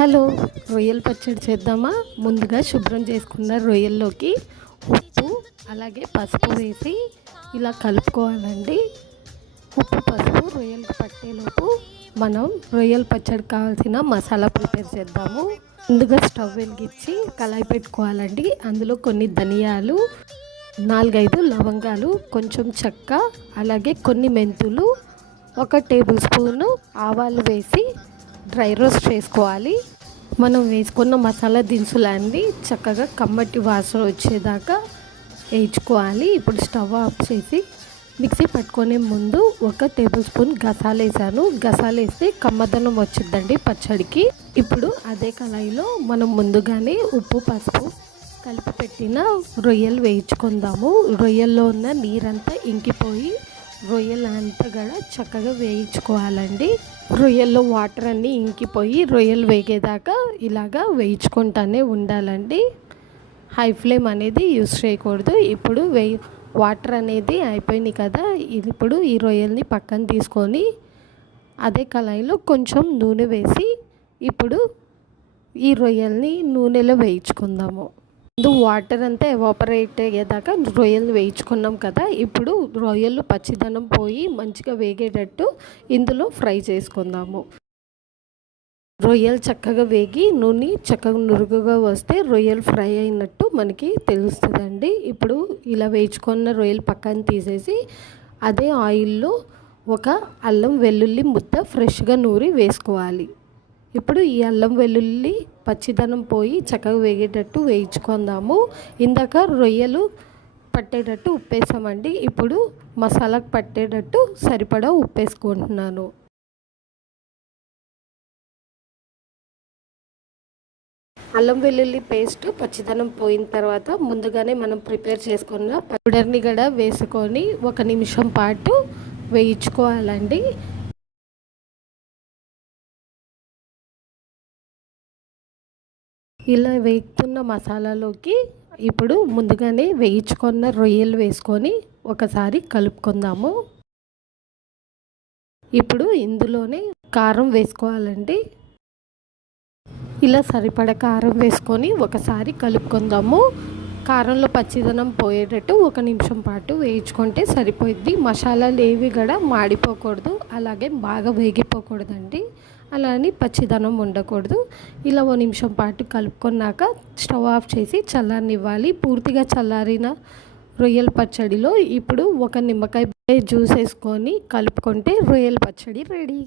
Hello, రొయ్యల పచ్చడి చేద్దామా? ముందుగా శుభ్రం చేసుకున్న రొయ్యల్లోకి ఉప్పు అలాగే పసుపు వేసి ఇలా కలుపుకోవాలండి. ఉప్పు పసుపు రొయ్యలకు పట్టేలోపు మనం రొయ్యల పచ్చడి కావాల్సిన మసాలా ప్రిపేర్ చేద్దాము. ముందుగా స్టవ్ వెలిగించి కళాయి పెట్టుకోవాలండి. అందులో కొన్ని ధనియాలు, 4-5 లవంగాలు, కొంచెం చెక్క, అలాగే కొన్ని మెంతులు, 1 టేబుల్ స్పూను ఆవాలు వేసి డ్రై రోస్ట్ చేసుకోవాలి. మనం వేసుకున్న మసాలా దినుసులన్నీ చక్కగా కమ్మటి వాసన వచ్చేదాకా వేయించుకోవాలి. ఇప్పుడు స్టవ్ ఆఫ్ చేసి మిక్సీ పట్టుకునే ముందు 1 టేబుల్ స్పూన్ గసాలు వేసాను. గసాలు వేస్తే కమ్మదనం వచ్చిందండి పచ్చడికి. ఇప్పుడు అదే కళాయిలో మనం ముందుగానే ఉప్పు పసుపు కలిపి పెట్టిన రొయ్యలు వేయించుకుందాము. రొయ్యల్లో ఉన్న నీరంతా ఇంకిపోయి రొయ్యలంతా కూడా చక్కగా వేయించుకోవాలండి. రొయ్యల్లో వాటర్ అన్నీ ఇంకిపోయి రొయ్యలు వేగేదాకా ఇలాగా వేయించుకుంటానే ఉండాలండి. హై ఫ్లేమ్ అనేది యూస్ చేయకూడదు. ఇప్పుడు వాటర్ అనేది అయిపోయినాయి కదా, ఇప్పుడు ఈ రొయ్యల్ని పక్కన తీసుకొని అదే కళాయిలో కొంచెం నూనె వేసి ఇప్పుడు ఈ రొయ్యల్ని నూనెలో వేయించుకుందాము. వాటర్ అంతా ఎవాపరేట్ అయ్యేదాకా రొయ్యలు వేయించుకున్నాం కదా, ఇప్పుడు రొయ్యలు పచ్చిదనం పోయి మంచిగా వేగేటట్టు ఇందులో ఫ్రై చేసుకుందాము. రొయ్యలు చక్కగా వేగి నూనె చక్కగా నురుగుగా వస్తే రొయ్యలు ఫ్రై అయినట్టు మనకి తెలుస్తుందండి. ఇప్పుడు ఇలా వేయించుకున్న రొయ్యలు పక్కన తీసేసి అదే ఆయిల్లో 1 అల్లం వెల్లుల్లి ముద్ద ఫ్రెష్గా నూరి వేసుకోవాలి. ఇప్పుడు ఈ అల్లం వెల్లుల్లి పచ్చిదనం పోయి చక్కగా వేగేటట్టు వేయించుకుందాము. ఇందాక రొయ్యలు పట్టేటట్టు ఉప్పేసామండి. ఇప్పుడు మసాలాకు పట్టేటట్టు సరిపడా ఉప్పేసుకుంటున్నాను. అల్లం వెల్లుల్లి పేస్ట్ పచ్చిదనం పోయిన తర్వాత ముందుగానే మనం ప్రిపేర్ చేసుకున్న పౌడర్ని కూడా వేసుకొని 1 నిమిషం పాటు వేయించుకోవాలండి. ఇలా వేగుతున్న మసాలాలోకి ఇప్పుడు ముందుగానే వేయించుకున్న రొయ్యలు వేసుకొని ఒకసారి కలుపుకుందాము. ఇప్పుడు ఇందులోనే కారం వేసుకోవాలండి. ఇలా సరిపడ కారం వేసుకొని ఒకసారి కలుపుకుందాము. కారంలో పచ్చిదనం పోయేటట్టు 1 నిమిషం పాటు వేయించుకుంటే సరిపోద్ది. మసాలాలు ఏవి కూడా మాడిపోకూడదు, అలాగే బాగా వేగిపోకూడదండి. అలా అని పచ్చిదనం ఉండకూడదు. ఇలా 1 నిమిషం పాటు కలుపుకున్నాక స్టవ్ ఆఫ్ చేసి చల్లారనివ్వాలి. పూర్తిగా చల్లారిన రొయ్యల పచ్చడిలో ఇప్పుడు 1 నిమ్మకాయ జ్యూస్ వేసుకొని కలుపుకుంటే రొయ్యల పచ్చడి రెడీ.